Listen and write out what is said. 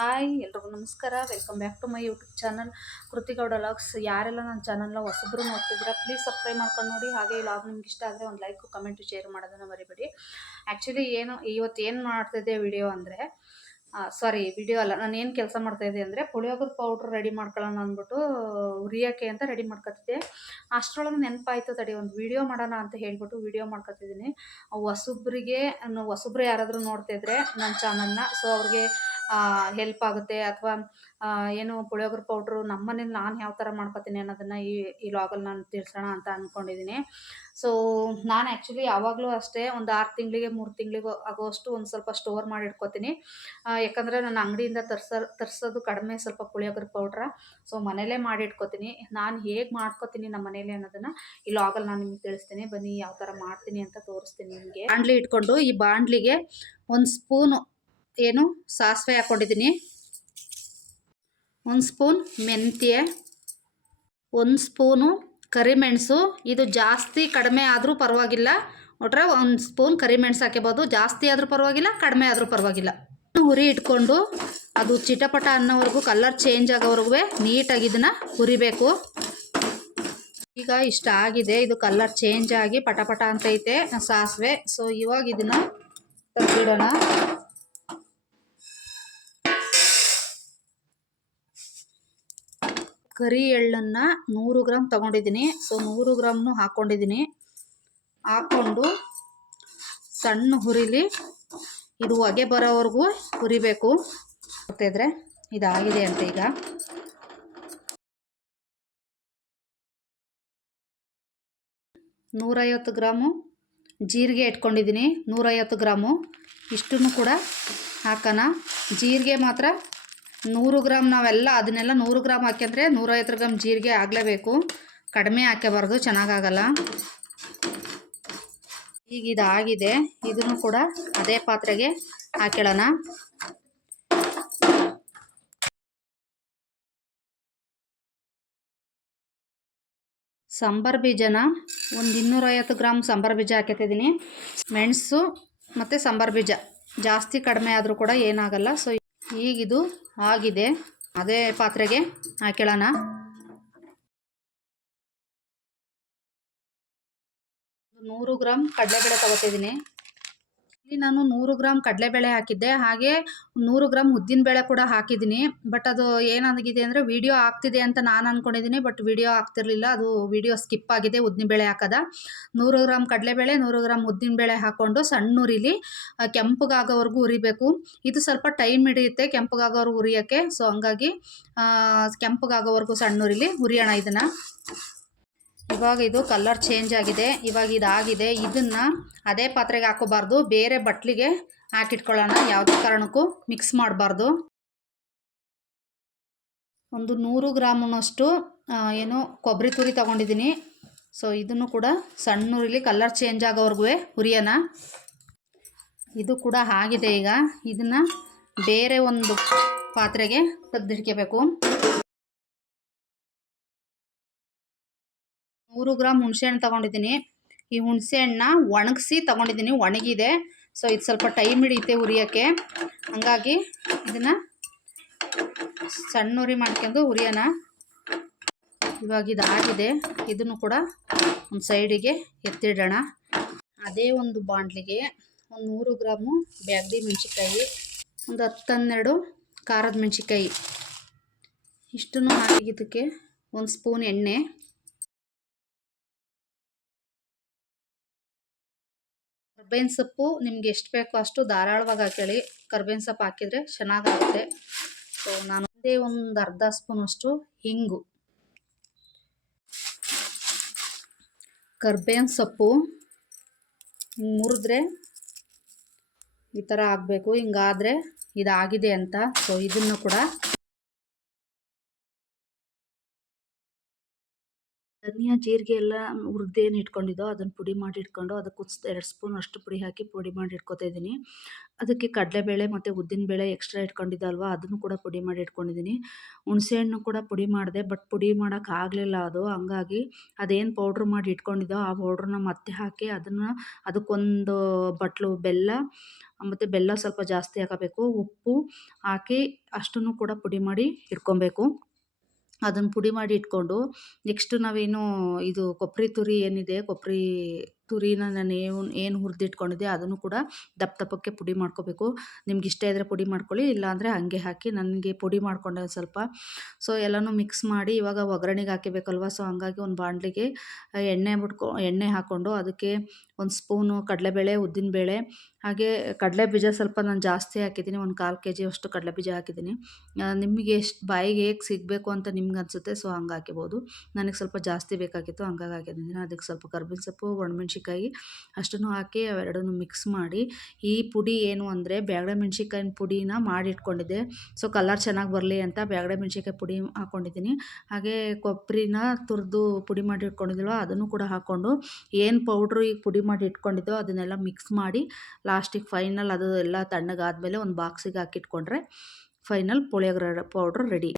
Hi ಎಲ್ರಿಗೂ ನಮಸ್ಕಾರ. Welcome back to my YouTube channel Kruthi Gowda logs ಯಾರೆಲ್ಲ ನನ್ನ ಚಾನಲ್ನ ಹೊಸಬ್ರು ನೋಡ್ತಿದ್ರೆ ಪ್ಲೀಸ್ ಸಬ್ಸ್ಕ್ರೈಬ್ ಮಾಡ್ಕೊಂಡು ನೋಡಿ. ಹಾಗೆ ಈ ಲಾಗ್ ನಿಮ್ಗೆ ಇಷ್ಟ ಆದರೆ ಒಂದು ಲೈಕ್ ಕಮೆಂಟ್ ಶೇರ್ ಮಾಡೋದನ್ನು ಮರಿಬೇಡಿ. ಆ್ಯಕ್ಚುಲಿ ಏನು, ಇವತ್ತು ಏನು ಮಾಡ್ತಿದ್ದೆ ವಿಡಿಯೋ ಅಂದರೆ ಸಾರಿ ವಿಡಿಯೋ ಅಲ್ಲ. ನಾನು ಏನು ಕೆಲಸ ಮಾಡ್ತಾಯಿದ್ದೆ ಅಂದರೆ, ಪುಳಿಯೋಗರ ಪೌಡ್ರ್ ರೆಡಿ ಮಾಡ್ಕೊಳ್ಳೋಣ ಅಂದ್ಬಿಟ್ಟು ಉರಿಯೋಕೆ ಅಂತ ರೆಡಿ ಮಾಡ್ಕೊತಿದ್ದೆ ಅಷ್ಟರೊಳಗೆ ನೆನಪಾಯ್ತು ತಡಿ, ಒಂದು ವಿಡಿಯೋ ಮಾಡೋಣ ಅಂತ ಹೇಳ್ಬಿಟ್ಟು ವಿಡಿಯೋ ಮಾಡ್ಕೊತಿದ್ದೀನಿ ಹೊಸಬ್ರಿಗೆ, ಹೊಸಬ್ರು ಯಾರಾದರೂ ನೋಡ್ತಿದ್ರೆ ನನ್ನ ಚಾನಲ್ನ ಸೊ ಅವ್ರಿಗೆ ಹೆಲ್ಪ್ ಆಗುತ್ತೆ ಅಥವಾ ಏನು ಪುಳಿಯೋಗರೆ ಪೌಡ್ರು ನಮ್ಮ ಮನೇಲಿ ನಾನು ಯಾವ ಥರ ಮಾಡ್ಕೊತೀನಿ ಅನ್ನೋದನ್ನು ಈ ಈ ಲಾಗಲ್ಲಿ ನಾನು ತಿಳಿಸೋಣ ಅಂತ ಅಂದ್ಕೊಂಡಿದ್ದೀನಿ ಸೊ ನಾನು ಆ್ಯಕ್ಚುಲಿ ಯಾವಾಗಲೂ ಅಷ್ಟೇ ಒಂದು ಆರು ತಿಂಗಳಿಗೆ, ಮೂರು ತಿಂಗಳಿಗೋ ಆಗೋಷ್ಟು ಒಂದು ಸ್ವಲ್ಪ ಸ್ಟೋರ್ ಮಾಡಿ ಇಟ್ಕೋತೀನಿ ಯಾಕಂದರೆ ನಾನು ಅಂಗಡಿಯಿಂದ ತರ್ಸೋ, ತರ್ಸೋದು ಕಡಿಮೆ ಸ್ವಲ್ಪ ಪುಳಿಯೋಗರೆ ಪೌಡ್ರ ಸೊ ಮನೇಲೇ ಮಾಡಿ ಇಟ್ಕೋತೀನಿ ನಾನು ಹೇಗೆ ಮಾಡ್ಕೊತೀನಿ ನಮ್ಮ ಮನೇಲಿ ಅನ್ನೋದನ್ನು ಈ ಲಾಗಲ್ಲಿ ನಾನು ನಿಮಗೆ ತಿಳಿಸ್ತೀನಿ. ಬನ್ನಿ ಯಾವ ಥರ ಮಾಡ್ತೀನಿ ಅಂತ ತೋರಿಸ್ತೀನಿ ನಿಮಗೆ. ಬಾಂಡ್ಲಿ ಇಟ್ಕೊಂಡು ಈ ಬಾಂಡ್ಲಿಗೆ ಒಂದು ಸ್ಪೂನು ಏನು ಸಾಸಿವೆ ಹಾಕ್ಕೊಂಡಿದ್ದೀನಿ ಒಂದು ಸ್ಪೂನ್ ಮೆಂತ್ಯ, ಒಂದು ಸ್ಪೂನು ಕರಿಮೆಣಸು. ಇದು ಜಾಸ್ತಿ ಕಡಿಮೆ ಆದರೂ ಪರವಾಗಿಲ್ಲ. ಒಟ್ರೆ ಒಂದು ಸ್ಪೂನ್ ಕರಿಮೆಣಸು ಹಾಕ್ಯಬೋದು. ಜಾಸ್ತಿ ಆದರೂ ಪರವಾಗಿಲ್ಲ, ಕಡಿಮೆ ಆದರೂ ಪರವಾಗಿಲ್ಲ. ಹುರಿ ಇಟ್ಕೊಂಡು ಅದು ಚಿಟಪಟ ಅನ್ನೋವರೆಗೂ, ಕಲರ್ ಚೇಂಜ್ ಆಗೋವರೆಗೂ ನೀಟಾಗಿ ಇದನ್ನು ಹುರಿಬೇಕು. ಈಗ ಇಷ್ಟ ಆಗಿದೆ. ಇದು ಕಲರ್ ಚೇಂಜ್ ಆಗಿ ಪಟಪಟ ಪಟ ಅಂತೈತೆ ಸಾಸಿವೆ. ಸೊ ಇವಾಗ ಇದನ್ನು ತೆಗ್ದಿಡೋಣ. ಕರಿ ಎಳ್ಳನ್ನು ನೂರು ಗ್ರಾಮ್ ತಗೊಂಡಿದ್ದೀನಿ. ಸೊ ನೂರು ಗ್ರಾಮ್ನು ಹಾಕ್ಕೊಂಡಿದ್ದೀನಿ. ಹಾಕ್ಕೊಂಡು ಸಣ್ಣ ಹುರಿಲಿ ಇದು ಹೊಗೆ ಬರೋವರೆಗೂ ಹುರಿಬೇಕು. ಗೊತ್ತಿದ್ರೆ ಇದಾಗಿದೆ ಅಂತ ಈಗ. ನೂರೈವತ್ತು ಗ್ರಾಮು ಜೀರಿಗೆ ಇಟ್ಕೊಂಡಿದ್ದೀನಿ. ನೂರೈವತ್ತು ಗ್ರಾಮು ಇಷ್ಟನ್ನು ಕೂಡ ಹಾಕೋಣ. ಜೀರಿಗೆ ಮಾತ್ರ ನೂರು ಗ್ರಾಮ್ ನಾವೆಲ್ಲ ಅದನ್ನೆಲ್ಲ ನೂರು ಗ್ರಾಮ್ ಹಾಕ್ಯಂದ್ರೆ ನೂರೈವತ್ತು ಗ್ರಾಮ್ ಜೀರಿಗೆ ಆಗಲೇಬೇಕು. ಕಡಿಮೆ ಹಾಕ್ಯಬಾರ್ದು, ಚೆನ್ನಾಗಾಗಲ್ಲ. ಈಗ ಇದಾಗಿದೆ. ಇದನ್ನು ಕೂಡ ಅದೇ ಪಾತ್ರೆಗೆ ಹಾಕಿಡೋಣ ಸಾಂಬಾರು ಬೀಜನ ಒಂದು ಇನ್ನೂರೈವತ್ತು ಗ್ರಾಮ್ ಸಾಂಬಾರು ಬೀಜ ಹಾಕಿತಿದ್ದೀನಿ ಮೆಣಸು ಮತ್ತು ಸಾಂಬಾರು ಬೀಜ ಜಾಸ್ತಿ ಕಡಿಮೆ ಆದರೂ ಕೂಡ ಏನಾಗಲ್ಲ. ಸೊ ಈಗಿದು ಆಗಿದೆ. ಅದೇ ಪಾತ್ರೆಗೆ ಹಾಕಿಡೋಣ ನೂರು ಗ್ರಾಮ್ ಕಡಲೆಬೇಳೆ ತಗೋತಿದ್ದೀನಿ. ನಾನು ನೂರು ಗ್ರಾಮ್ ಕಡಲೆಬೇಳೆ ಹಾಕಿದ್ದೆ. ಹಾಗೆ ನೂರು ಗ್ರಾಮ್ ಉದ್ದಿನಬೇಳೆ ಕೂಡ ಹಾಕಿದ್ದೀನಿ. ಬಟ್ ಅದು ಏನಾಗಿದೆ ಅಂದರೆ ವಿಡಿಯೋ ಆಗ್ತಿದೆ ಅಂತ ನಾನು ಅಂದ್ಕೊಂಡಿದ್ದೀನಿ ಬಟ್ ವಿಡಿಯೋ ಆಗ್ತಿರಲಿಲ್ಲ. ಅದು ವಿಡಿಯೋ ಸ್ಕಿಪ್ ಆಗಿದೆ ಉದ್ದಿನಬೇಳೆ ಹಾಕದ. ನೂರು ಗ್ರಾಮ್ ಕಡಲೆಬೇಳೆ, ನೂರು ಗ್ರಾಮ್ ಉದ್ದಿನಬೇಳೆ ಹಾಕ್ಕೊಂಡು ಸಣ್ಣ ಉರಿಲಿ ಕೆಂಪಗಾಗೋವರೆಗೂ ಉರಿಬೇಕು. ಇದು ಸ್ವಲ್ಪ ಟೈಮ್ ಹಿಡಿಯುತ್ತೆ ಕೆಂಪಗಾಗೋವರೆಗೂ ಉರಿಯೋಕ್ಕೆ. ಸೊ ಹಂಗಾಗಿ ಕೆಂಪಗಾಗೋವರೆಗೂ ಸಣ್ಣ ಉರಿಲಿ ಉರಿಯೋಣ ಇದನ್ನು. ಇವಾಗ ಇದು ಕಲರ್ ಚೇಂಜ್ ಆಗಿದೆ. ಇವಾಗ ಇದಾಗಿದೆ. ಇದನ್ನು ಅದೇ ಪಾತ್ರೆಗೆ ಹಾಕೋಬಾರ್ದು. ಬೇರೆ ಬಟ್ಲಿಗೆ ಹಾಕಿಟ್ಕೊಳ್ಳೋಣ. ಯಾವುದೇ ಕಾರಣಕ್ಕೂ ಮಿಕ್ಸ್ ಮಾಡಬಾರ್ದು. ಒಂದು ನೂರು ಗ್ರಾಮನಷ್ಟು ಏನು ಕೊಬ್ಬರಿ ತುರಿ ತೊಗೊಂಡಿದ್ದೀನಿ. ಸೊ ಇದನ್ನು ಕೂಡ ಸಣ್ಣ ಉರಿಲಿ ಕಲರ್ ಚೇಂಜ್ ಆಗೋವರೆಗೂ ಹುರಿಯೋಣ ಇದು ಕೂಡ ಆಗಿದೆ ಈಗ. ಇದನ್ನು ಬೇರೆ ಒಂದು ಪಾತ್ರೆಗೆ ತೆಗೆದಿಡ್ಕೋಬೇಕು. ನೂರು ಗ್ರಾಮ್ ಹುಣಸೆಹಣ್ಣು ತೊಗೊಂಡಿದ್ದೀನಿ. ಈ ಹುಣಸೆಹಣ್ಣನ್ನ ಒಣಗಿಸಿ ತೊಗೊಂಡಿದ್ದೀನಿ, ಒಣಗಿದೆ. ಸೊ ಇದು ಸ್ವಲ್ಪ ಟೈಮ್ ಹಿಡಿಯುತ್ತೆ ಉರಿಯೋಕ್ಕೆ ಹಂಗಾಗಿ ಇದನ್ನು ಸಣ್ಣ ಉರಿ ಮಾಡ್ಕೊಂಡು ಉರಿಯೋಣ ಇವಾಗ ಇದಾಗಿದೆ. ಇದನ್ನು ಕೂಡ ಒಂದು ಸೈಡಿಗೆ ಎತ್ತಿಡೋಣ. ಅದೇ ಒಂದು ಬಾಂಡ್ಲಿಗೆ ಒಂದು ನೂರು ಗ್ರಾಮು ಬ್ಯಾಗ್ಡಿ ಮೆಣಸಿಕಾಯಿ ಒಂದು ಹತ್ತನ್ನೆರಡು ಖಾರದ ಮೆಣಸಿಕಾಯಿ ಇಷ್ಟನ್ನು ಹಾಕಿದ್ದಕ್ಕೆ ಒಂದು ಸ್ಪೂನ್ ಎಣ್ಣೆ. ಕರ್ಬೇವಿನ ಸೊಪ್ಪು ನಿಮ್ಗೆ ಎಷ್ಟು ಬೇಕೋ ಅಷ್ಟು ಧಾರಾಳವಾಗಿ ಹಾಕೇಳಿ ಕರ್ಬೇವಿನ ಸೊಪ್ಪು ಹಾಕಿದರೆ ಚೆನ್ನಾಗಾಗುತ್ತೆ. ಸೊ ನಾನು ಒಂದೇ ಒಂದು ಅರ್ಧ ಸ್ಪೂನ್ ಅಷ್ಟು ಹಿಂಗು. ಕರ್ಬೇವಿನ ಸೊಪ್ಪು ಹಿಂಗೆ ಮುರಿದ್ರೆ ಈ ಥರ ಆಗಬೇಕು. ಹಿಂಗಾದರೆ ಇದಾಗಿದೆ ಅಂತ. ಸೊ ಇದನ್ನು ಕೂಡ ಧನಿಯಾ ಜೀರಿಗೆ ಎಲ್ಲ ಹುರಿದೇನು ಇಟ್ಕೊಂಡಿದ್ದೋ ಅದನ್ನು ಪುಡಿ ಮಾಡಿ ಇಟ್ಕೊಂಡು ಅದಕ್ಕೆ ಎರಡು ಸ್ಪೂನ್ ಅಷ್ಟು ಪುಡಿ ಹಾಕಿ ಪುಡಿ ಮಾಡಿ ಇಟ್ಕೊತಾ ಇದ್ದೀನಿ. ಅದಕ್ಕೆ ಕಡಲೆಬೇಳೆ ಮತ್ತು ಉದ್ದಿನಬೇಳೆ ಎಕ್ಸ್ಟ್ರಾ ಇಟ್ಕೊಂಡಿದ್ದಲ್ವಾ ಅದನ್ನು ಕೂಡ ಪುಡಿ ಮಾಡಿ ಇಟ್ಕೊಂಡಿದ್ದೀನಿ. ಹುಣಸೆಹಣ್ಣು ಕೂಡ ಪುಡಿ ಮಾಡಿದೆ ಬಟ್ ಪುಡಿ ಮಾಡೋಕ್ಕಾಗಲಿಲ್ಲ ಅದು. ಹಂಗಾಗಿ ಅದೇನು ಪೌಡ್ರ್ ಮಾಡಿ ಇಟ್ಕೊಂಡಿದ್ದೋ ಆ ಪೌಡ್ರನ್ನ ಮತ್ತೆ ಹಾಕಿ ಅದನ್ನು ಅದಕ್ಕೊಂದು ಬಟ್ಲು ಬೆಲ್ಲ, ಮತ್ತು ಬೆಲ್ಲ ಸ್ವಲ್ಪ ಜಾಸ್ತಿ ಹಾಕಬೇಕು, ಉಪ್ಪು ಹಾಕಿ ಅಷ್ಟನ್ನು ಕೂಡ ಪುಡಿ ಮಾಡಿ ಇಟ್ಕೊಬೇಕು. ಅದನ್ನು ಪುಡಿ ಮಾಡಿ ಇಟ್ಕೊಂಡು ನೆಕ್ಸ್ಟ್ ನಾವೇನು ಇದು ಕೊಬ್ಬರಿ ತುರಿ ಏನಿದೆ ಕೊಬ್ಬರಿ ತುರಿನ ನಾನು ಏನು ಏನು ಹುರಿದಿಟ್ಕೊಂಡಿದ್ದೆ ಅದನ್ನು ಕೂಡ ದಪ್ಪ ದಪ್ಪಕ್ಕೆ ಪುಡಿ ಮಾಡ್ಕೋಬೇಕು. ನಿಮ್ಗೆ ಇಷ್ಟ ಇದ್ದರೆ ಪುಡಿ ಮಾಡ್ಕೊಳ್ಳಿ ಇಲ್ಲಾಂದರೆ ಹಂಗೆ ಹಾಕಿ ನನಗೆ ಪುಡಿ ಮಾಡ್ಕೊಂಡೆ ಸ್ವಲ್ಪ. ಸೊ ಎಲ್ಲನೂ ಮಿಕ್ಸ್ ಮಾಡಿ ಇವಾಗ ಒಗ್ಗರಣೆಗೆ ಹಾಕಬೇಕಲ್ವ? ಸೊ ಹಂಗಾಗಿ ಒಂದು ಬಾಣಲಿಗೆ ಎಣ್ಣೆ ಬಿಟ್ಕೊ, ಎಣ್ಣೆ ಹಾಕ್ಕೊಂಡು ಅದಕ್ಕೆ ಒಂದು ಸ್ಪೂನು ಕಡಲೆಬೇಳೆ, ಉದ್ದಿನಬೇಳೆ, ಹಾಗೆ ಕಡಲೆ ಬೀಜ ಸ್ವಲ್ಪ ನಾನು ಜಾಸ್ತಿ ಹಾಕಿದ್ದೀನಿ, ಒಂದು ಕಾಲು ಕೆ ಜಿಯಷ್ಟು ಕಡಲೆ ಬೀಜ ಹಾಕಿದ್ದೀನಿ ನಿಮಗೆ ಎಷ್ಟು ಬಾಯಿಗೆ ಹೇಗೆ ಸಿಗಬೇಕು ಅಂತ ನಿಮ್ಗೆ ಅನಿಸುತ್ತೆ, ಸೊ ಹಂಗೆ ಹಾಕಿಬೋದು. ನನಗೆ ಸ್ವಲ್ಪ ಜಾಸ್ತಿ ಬೇಕಾಗಿತ್ತು, ಹಂಗಾಗಿ ಹಾಕಿದ್ದೀನಿ. ಅದಕ್ಕೆ ಸ್ವಲ್ಪ ಕರ್ಬೇವಿನ ಸೊಪ್ಪು ಒಣಮೆಣ್ಸಿಕಾಯಿ ಅಷ್ಟನ್ನು ಹಾಕಿ ಅವೆರಡನ್ನೂ ಮಿಕ್ಸ್ ಮಾಡಿ, ಈ ಪುಡಿ ಏನು ಅಂದರೆ ಬ್ಯಾಗಡೆ ಮೆಣ್ಸಿನ್ಕಾಯಿನ ಪುಡಿನ ಮಾಡಿ ಇಟ್ಕೊಂಡಿದ್ದೆ ಸೊ ಕಲರ್ ಚೆನ್ನಾಗಿ ಬರಲಿ ಅಂತ ಬ್ಯಾಗಡೆ ಮೆಣ್ಸಿನ್ಕಾಯಿ ಪುಡಿ ಹಾಕ್ಕೊಂಡಿದ್ದೀನಿ ಹಾಗೆ ಕೊಬ್ಬರಿನ ತುರಿದು ಪುಡಿ ಮಾಡಿ ಇಟ್ಕೊಂಡಿದ್ವೋ ಅದನ್ನು ಕೂಡ ಹಾಕ್ಕೊಂಡು, ಏನು ಪೌಡ್ರು ಈಗ ಪುಡಿ ಮಾಡಿ ಇಟ್ಕೊಂಡಿದ್ದೋ ಅದನ್ನೆಲ್ಲ ಮಿಕ್ಸ್ ಮಾಡಿ ಲಾಸ್ಟಿಗೆ ಫೈನಲ್ ಅದು ಎಲ್ಲ ತಣ್ಣಗಾದಮೇಲೆ ಒಂದು ಬಾಕ್ಸಿಗೆ ಹಾಕಿಟ್ಕೊಂಡ್ರೆ ಫೈನಲ್ ಪುಳಿಯೋಗರೆ ಪೌಡ್ರ್ ರೆಡಿ